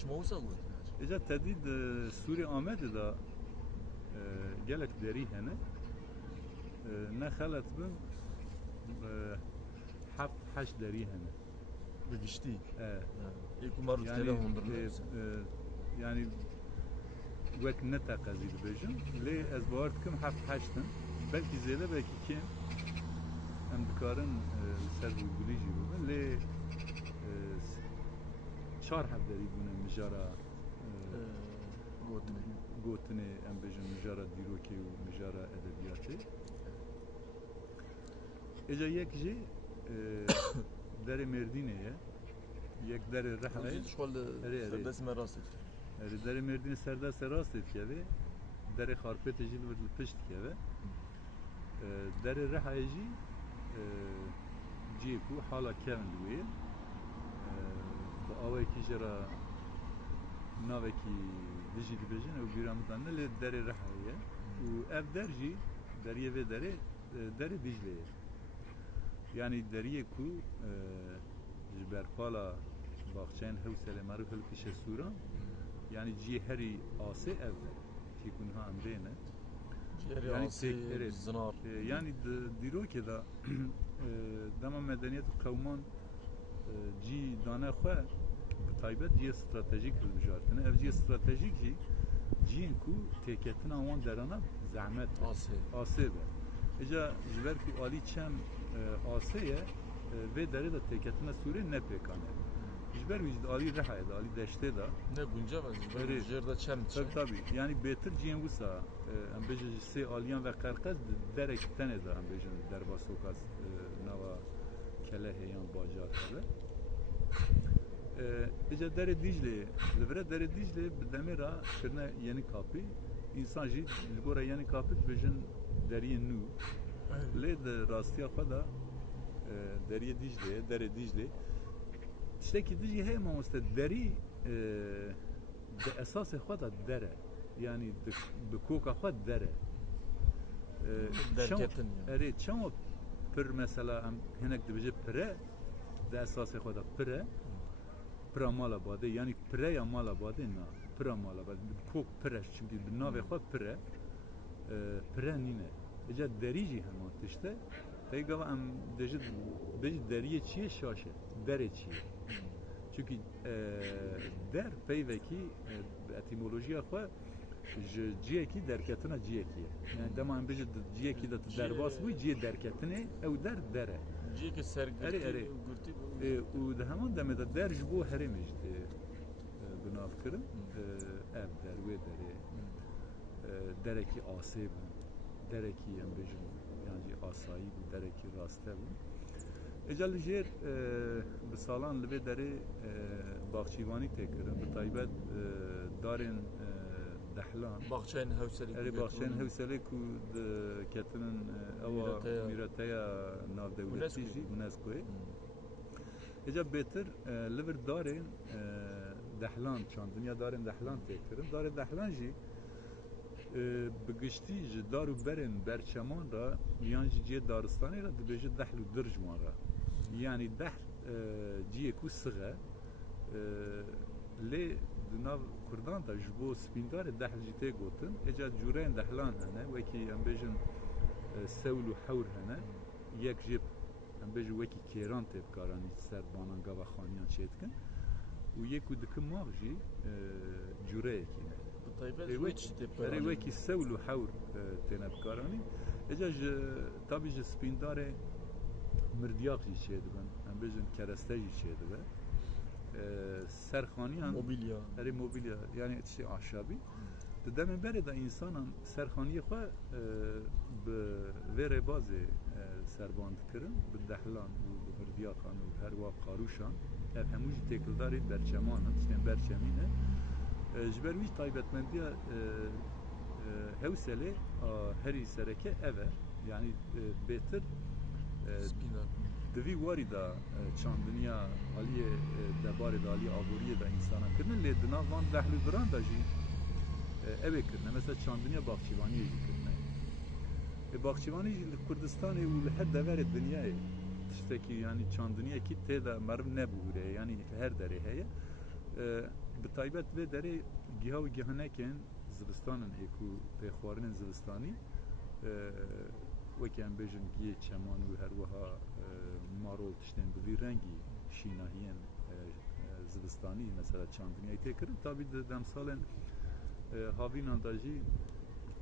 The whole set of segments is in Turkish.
شما وسا بود اجا تدید سوری آمده دا گلک دری هنه نه خلط بن 7-8 دری هنه بگشتی یکو مارو تلفن برنامه يعني وقت نتاقزي بيجن لي از بارد كم 7-8 بلكي زيادة بلكي كين ام دكارن سر بوليجي بوبن لي 4 داري بونه مجارة گوتنه ام بيجن مجارة ديروكي و مجارة ادبياتي اجا يك جي داري مردينه یک در رحله شغل سردس مراسل در مردین سردس راست کیه در خارپت جیل و پشت کیه در رحله جی کو حالا کم دوی با آوای کی جرا ناوی کی دیجی دیبجن و بیرام دانه ل در رحله و اف درجی دریه و در دیجله یعنی دریه کو جبر پالا باخچین حوصله معروف پیش سوران یعنی جی هری آسه اول که کنها امرینه یعنی آسه زنار یعنی دیرو که دا دما مدنیت قومان جی دانه خواه بطایبت جی استراتژیک رو بجارتنه اف جی استراتژیکی جی انکو تکتن آوان درانه زحمت آسه به اجا جبر که آلی چم آسه و داره دا تکتن سوری نپیکانه جبر وجد آلی رحایه دا آلی دشته دا نه گونجا وزن جرده چم چه tabii yani betir cihen vusa em beje se aliyan ve qarqaz derek tane da em beje derba sokas nava kele heyan bacar tabi eja dere Dicle levre dere Dicle demira kirne yeni kapı insan jid libora yeni kapı bejin deriye nu le de rastiya xada deriye Dicle dere Dicle işte ki Dicle hem usta deri به اساس خود دره یعنی به کوکا خود دره درکتن اره چما پر مثلا هنک دبیجه پره به اساس خود پره مالا باده یعنی پره یا مالا باده نه پره مالا باده کوک پرش چونکه به ناو خود پره نینه اجا دریجی همان تشته تایگه هم دیجه دریه چیه شاشه دره چیه çünkü der peyveki etimolojiya xwe ji ciyekî derketina ciyekî ye yani dema em bêje ciyekî de tu derbas bûyî ciyê derketinê ew der e ciyekî sergirtî û di heman demê de der ji bo herêmê jî tê binav kirin ev der wê derê derekî asê bû derekî em bêjin yani jî asayî bû derekî raste bû اجال جیر به سالان لبه داره باغچیوانی تکرن به طایبت دارن دحلان باغچین هوسلی اری باغچین هوسلی کو کتنن او میراتیا ناو دولتی جی یونسکوی اجا بهتر لبر دارن دحلان چون دنیا دارن دحلان تکرن داره دحلان جی بگشتی دارو برن برچمان را یعنی جی دارستانی را دبیجه دحلو درجمان را یعنی دحل جیه کو سغه لی دناو کردان دا جبو سپیندار دحل جیته گوتن اجا جورین دحلان هنه وکی ام بیجن سول و حور هنه یک جیب ام بیجن وکی کیران تیب کارانی سر بانانگا و خانیان چیتکن و یکو دکم ماغ جی جوره یکی نه اری وکی سول و حور تینب کارانی اجا تابی جه سپینداره مردیاق جی چه دبن ام بیجن کرسته جی چه دبن سرخانیان موبیلیا یعنی چی آشابی دم بره دا انسانان سرخانی خو به وره باز سرباند کردن به دحلان و مردیاقان و هر وا قاروشان هموج تکلداری برچمان هستن برچمینه جبرویش تایبتمندی هوسله هری سرکه اوه یعنی بهتر دوی واری دا چاندنیا عالیه دبار دا عالیه آبوریه دا انسانا کردن لی دنا وان دحلو بران دا جی اوه کردن مثلا چاندنیا باغچیوانی جی کردن باغچیوانی جی کردستانی و لحد دور دنیای تشتکی یعنی چاندنیا کی تیدا مرم نبوره یعنی هر داره هیه به تایبەت وێ دەرێ گیها و گیهانەکێن زستانن ئێکو پێخواردنên zivistanî wekî em bêjin giyê çeman û herwiha marol tiştên bi vî rengî şînahiyên zivistanî mesela çandiniyayê tê kirin tabî di demsalên havînan da jî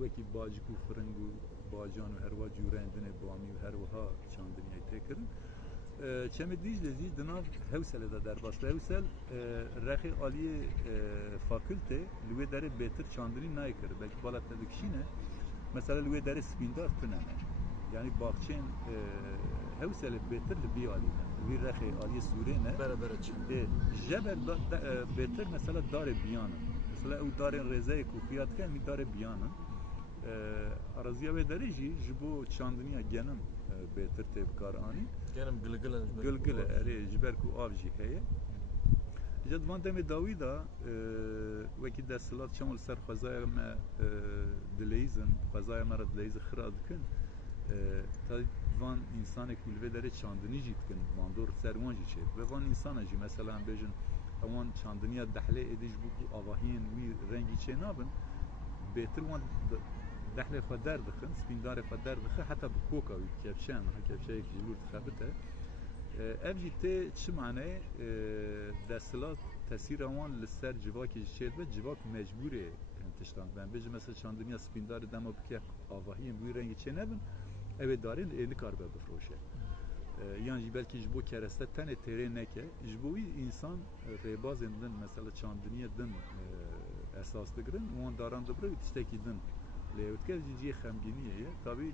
wekî bacik û firing û bacan û herwa cûreyên dinê bamî û herwiha çandiniyayê tê kirin çemê Dîcle jî di nav Hewselê de derbas ve Hewsel rexê aliyê fakülte li wê derê bêtir çandinî nayê kir belkî bala te dikişîne mesela li wê derê spîndar tune ne yani baxçên Hewselê bêtir li bî alî ne wî rexê aliyê Sûrê ne Bere çem. jeber bêtir mesela darê biyanin mesela ew darên rêzeyê ku xuya dike em darê biyanin araziya wê derê jî ji bo çandiniya genim bêtir tê bikar anî Genim gilgil e erê ji ber ku av jî heye ji van demê dawî da wekî desthilat çema li ser xwezaya me dileyîzin xwezaya me re dileyîzin xira dikin ta van însanê ku li vê derê çandinî jî dikin bandor ser wan jî çê ve van însana jî mesela em bêjin ewan çandiniya dehlê êdî ji bo ku avahiyên wî rengî çê nabin bêtir wan dehlê xwe derdixin spîndarê xwe derdixin heta bi koka wî kevşeyan kevşeyek ji lûr dixebite ev jî tê çi maneyê desthilat tesîra wan li ser civakê jî çê dibe civak mecbûrê hin tiştan ben bêjim mesela çandiniya spîndarê dema bike avahiyên wî rengî çê nebin ew ê darên ê nikaribe bifroşe yan jî belkî ji bo kereste tenê têrê neke ji bo wî însan rêbazên din mesela çandiniya din esas digirin wan daran dibire û tiştekî din lê ew dike jî ciyê xemgîniyê ye tabî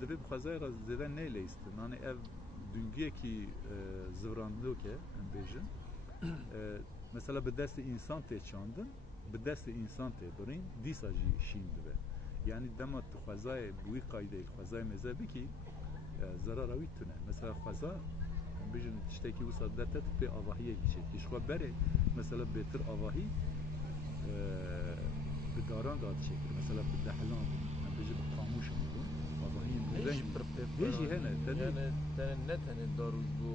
divê bi xwezaya re zêde neylêstin yani ev dûngiyekî zivrandok e em bêjin mesela bi destê însan tê çandin bi destê însan tê birîn dîsa jî şîn dibe yani dema tu xwezayê bi wî qaydeyê xwezayê mêze bikî zerara wî tune mesela xweza em bêjin tiştekî wisa dete tu pê avahiyekî çekî ji xwe berê mesela bêtir avahî bi daran da dişekir mesela bi dehlan em bêjin bi qamûş avahiyên hêjî hene yani tene ne tene darûz bu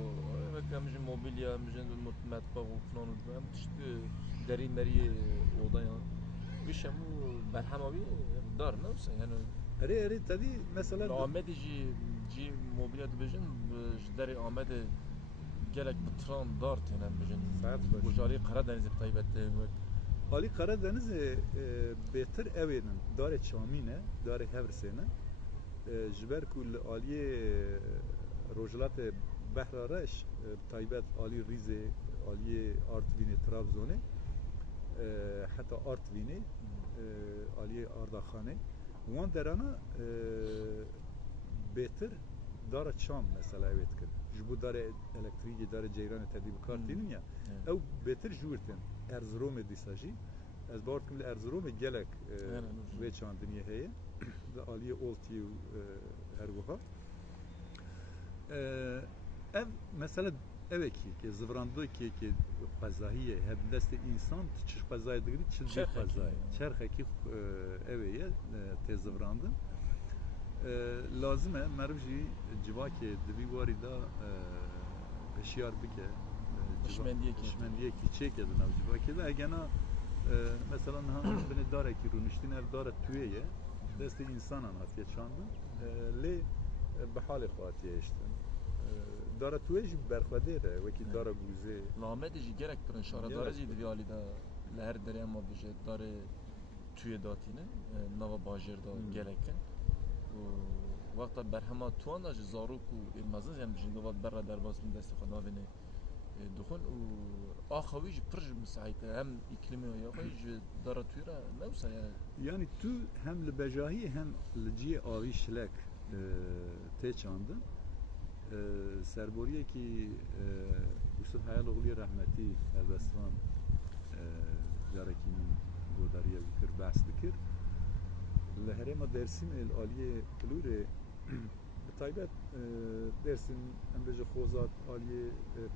vekam jî mobilya mijin metbaq û filan û em tiştî derî merî odayan wî şemû berhema wî dar ne wisa yani erê tedî mesela Amedê jî mobilya dibêjin ji derê Amedê gelek bi tram dar têne em bêjin gujarî Qaradenizê bi taybet tê wek alî Qaradenizê bêtir evênin darê Çamî ne darê Hewrsê ne ji ber ku li aliyê Rojhilatê Behra Reş taybet alî Rîzê aliyê Artvînê Trabzonê heta Artvînê aliyê Ardaxanê wan derana bêtir dara Çam mesela ew ê dikin ji bo darê elektrîkê darê ceyranê tedî bikar tînin ya ew bêtir jûr tên Erzeromê dîsa jî ez bar dikim li Erzeromê gelek vê çandiniyê heye li aliyê Oltiyê û herwiha ev mesela evekî ki zivrandokekê xwezahiyê hev destê însan çi xwezayê digirî çi jî xwezayê çerxekî evê ye tê zivrandin lazim e meriv jî civakê di vî warî da hişyar bike hişmendiyekî çêke di nav civakê de egena mesela niha binê darekî rûniştîn ev dara tuyê ye destê însanan hatiye çandin lê bi halê xwe hatiye hêştin dara tuyê jî berxwedê re wekî dara gûzê li Amedê jî gerek pirin şaredare jî divê alî da li her derê ema bije darê tuyê datînin nava bajêr da gelekin û wexta berhema tuwan da ji zarok û êrmezin em bijin gava berra derbas min destê xwe navêne dixwin û axa wî jî pir ji misahît e hem îklîmê ya xwe ji dara tuyê re ne wisa ye yani tu hem li bejahiyê hem li ciyê avî şilek tê çandin serboriyekî Yusuf Hayaloğlu'ya rahmetî helbestvan carekî min godariya wî kir behs dikir li herêma Dêrsimê li aliyê Plûrê bi taybet Dêrsim em bêje Xozat aliyê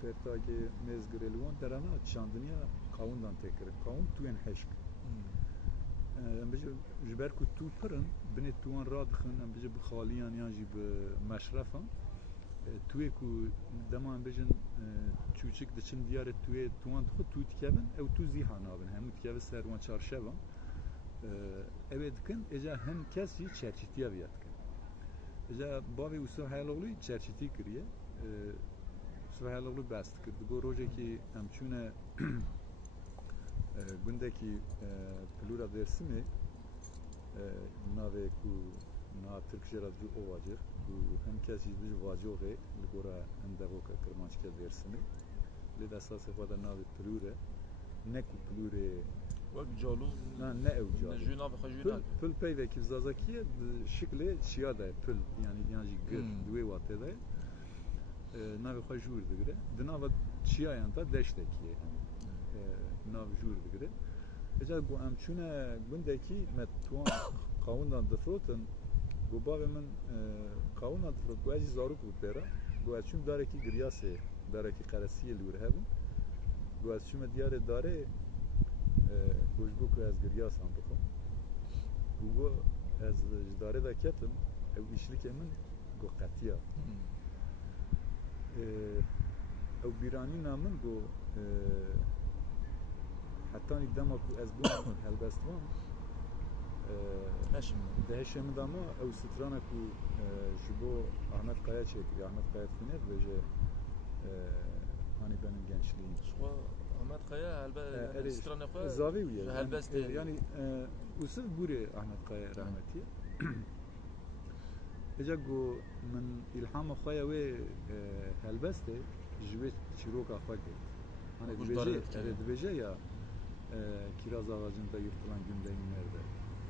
Pertagê Mêzgirê li wan derana çandiniya qawundan tê kirin qawun tuyên heşk em bêje ji ber ku tû pirin binê tûwan radixin em bêje bi xaliyan yan jî bi meşrefan tuyê ku dema em bêjin çuçuk dışın diyare tuye tuan tu dikevin ev tu zihan abin hemu dikevin servan çarşevan evet kin eja hem kes ji çerçitiya viyat kin eja bavi usu hayaloglu çerçiti kiriye usu hayaloglu bast kirdi bu roje ki hem çune gündeki plura dersimi nave ku na Türkçe radyo ovacı ku hem kesi bir vajoge ligora endevoka kırmançka dersimi le dasas vada nave plure ne ku plure وقت جالو ne ev calı نجونا بخجونا pul peyve ki zazakiye şekli şiyada pul yani gır duve vatede nave khajur digre dinava çiyayan da deşteki nav jur digre eca bu amçuna gündeki mettuan qavundan difrotin bu bavê min qawuna difrot bu ejî zarok bû pêra bu ez çûm darekî giryasê darekî qeresiyê li wir hebû bu ez çûme diyarê darê bu ji bo ku ez giryasan bixwim bu ez ji darê de ketim ew îşlikê min got qetiya ew bîranîna min got hetanî dema ku ez bûm helbestvan دهشم داما او سترانه کو جبو احمد قایا çekti Ahmet Kaya Tiner veje hani benim gençliğim. Şu Ahmet Kaya elbette strane ko zavi uye. Elbette yani usuf buri Ahmet Kaya rahmeti. Ejago min ilham Kaya ve helbeste jwe çiroka fakir. Hani veje ya kiraz ağacında yırtılan gündeyin nerede?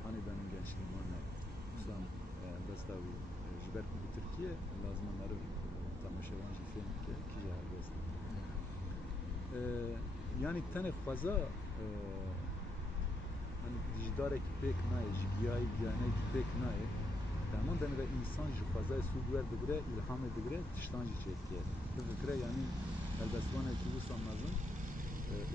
Hani benim gençliğim anne İslam bestavi jiberku bu Türkiye lazım onları tamaşavan film ki jihar best. Yani tane fazla hani dijdare ki pek nae jigiyay gane ki pek nae tamam ben ve insan ji fazla su ver digre ilham digre tiştan ji çektiye. Bu fikre yani elbestvan ki bu sanmazın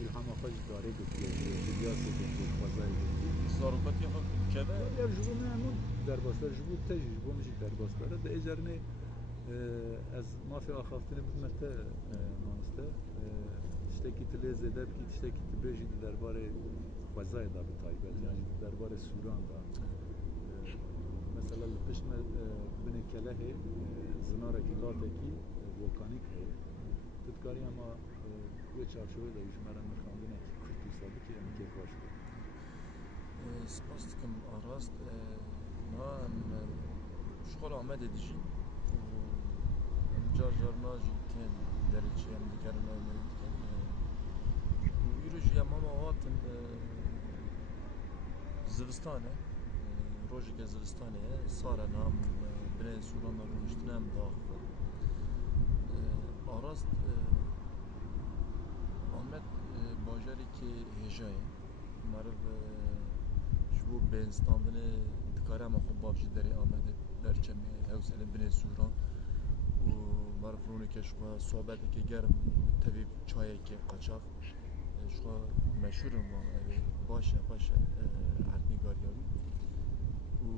ilham afaj dare götürüyor. Dünyası götürüyor fazla götürüyor. Zarokati xo keve ya jibun memnun derbaslar jibun tej jibun mijik derbaslara da ecerine az mafi axaftini bitmete maniste işteki tile zedeb ki işteki tibeji derbare fazla da bir taybet yani derbare suran da mesela pişme bine kelehe zinara ki lateki volkanik he tutkari ama ve çarşıve da işmeren mekandine ki kurtu sabit yani keyif başlıyor. سپاس دکم آراست ما شغل آمد دیجی جار جار ناجی تن درچی هم دیگر نایمه دیگن و ایروجی هم ما هاتن زوستانه روزی که زوستانه سارا نام بنای سوران رو مشتنم داخل آراست آمد باجری که هجای مرو bu benstandını dikare ama xub babjı deri amede derçemi hevsele bine suran u marfrunu ke şu sohbet ke germ tabi çay ke qaçaq şu meşhurum var başa artni garyavi u